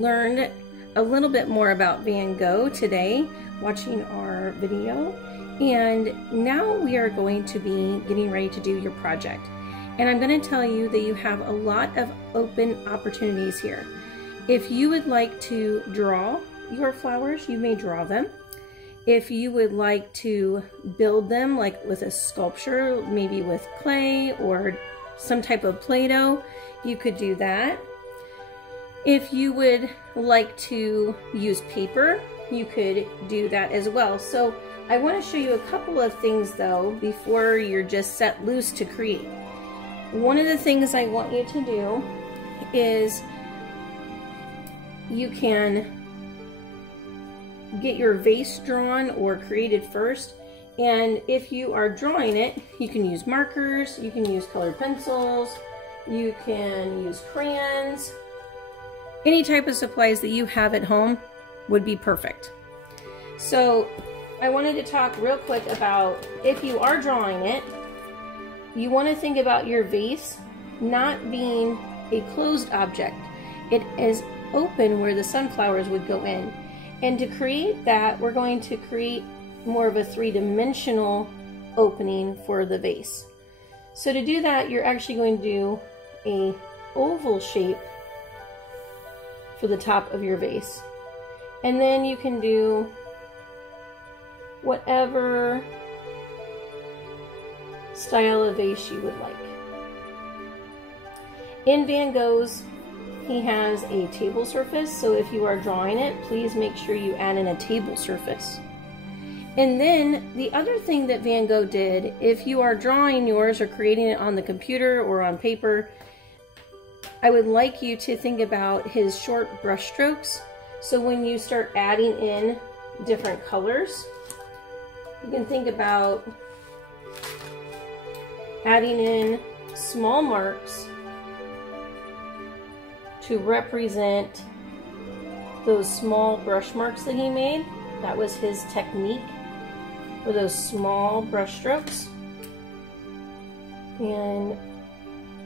learned a little bit more about Van Gogh today, watching our video. And now we are going to be getting ready to do your project. And I'm going to tell you that you have a lot of open opportunities here. If you would like to draw your flowers, you may draw them. If you would like to build them, like with a sculpture, maybe with clay or some type of Play-Doh, you could do that. If you would like to use paper, you could do that as well. So I want to show you a couple of things though before you're just set loose to create. One of the things I want you to do is you can get your vase drawn or created first, and if you are drawing it, you can use markers, you can use colored pencils, you can use crayons. Any type of supplies that you have at home would be perfect. So I wanted to talk real quick about, if you are drawing it, you want to think about your vase not being a closed object. It is open where the sunflowers would go in. And to create that, we're going to create more of a three-dimensional opening for the vase. So to do that, you're actually going to do an oval shape for the top of your vase. And then you can do whatever style of vase you would like. In Van Gogh's, he has a table surface, so if you are drawing it, please make sure you add in a table surface. And then the other thing that Van Gogh did, if you are drawing yours or creating it on the computer or on paper, I would like you to think about his short brush strokes. So when you start adding in different colors, you can think about adding in small marks to represent those small brush marks that he made. That was his technique for those small brush strokes. And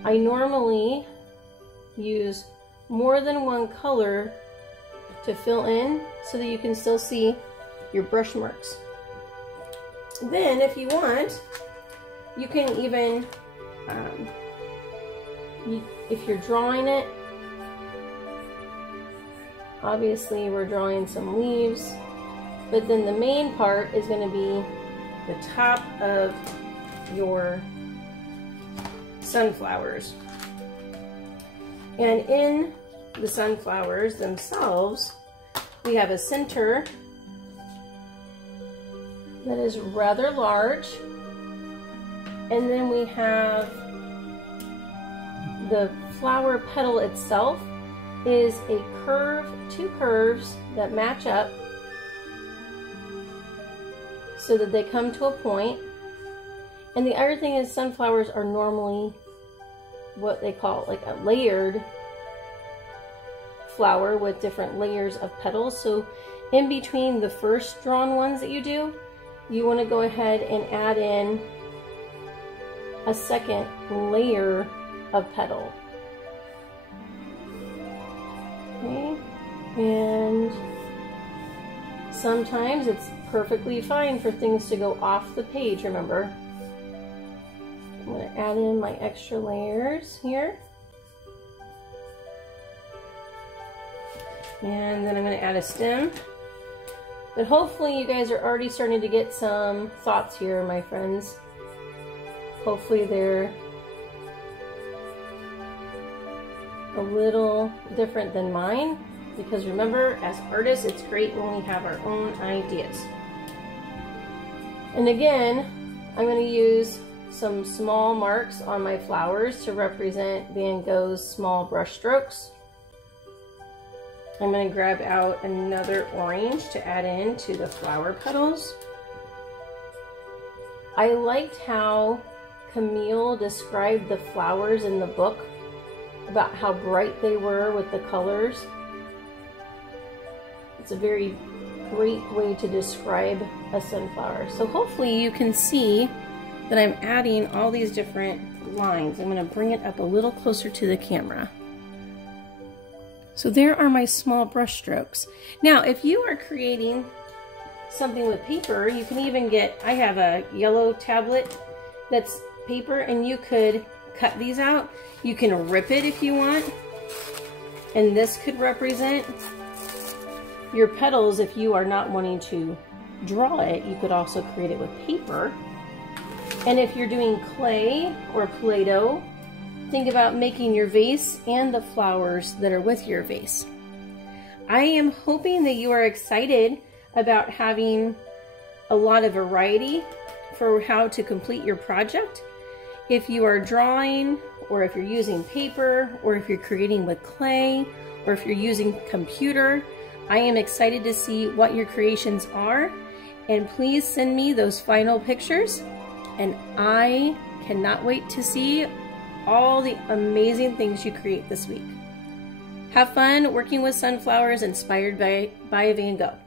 I normally use more than one color to fill in so that you can still see your brush marks. Then if you want, you can even, if you're drawing it, obviously we're drawing some leaves, but then the main part is going to be the top of your sunflowers. And in the sunflowers themselves, we have a center that is rather large, and then we have the flower petal itself is a curve, two curves that match up so that they come to a point. And the other thing is, sunflowers are normally what they call like a layered flower with different layers of petals. So in between the first drawn ones that you do, you want to go ahead and add in a second layer of petal. Okay, and sometimes it's perfectly fine for things to go off the page, remember. I'm going to add in my extra layers here. And then I'm going to add a stem. But hopefully you guys are already starting to get some thoughts here, my friends. Hopefully they're a little different than mine, because remember, as artists, it's great when we have our own ideas. And again, I'm going to use some small marks on my flowers to represent Van Gogh's small brush strokes. I'm going to grab out another orange to add in to the flower petals. I liked how Camille described the flowers in the book, about how bright they were with the colors. It's a very great way to describe a sunflower. So hopefully you can see that I'm adding all these different lines. I'm going to bring it up a little closer to the camera. So there are my small brush strokes. Now, if you are creating something with paper, you can even get, I have a yellow tablet that's paper, and you could cut these out. You can rip it if you want, and this could represent your petals. If you are not wanting to draw it, you could also create it with paper. And if you're doing clay or Play-Doh, think about making your vase and the flowers that are with your vase. I am hoping that you are excited about having a lot of variety for how to complete your project. If you are drawing, or if you're using paper, or if you're creating with clay, or if you're using computer, I am excited to see what your creations are. And please send me those final pictures, and I cannot wait to see all the amazing things you create this week. Have fun working with sunflowers inspired by Van Gogh.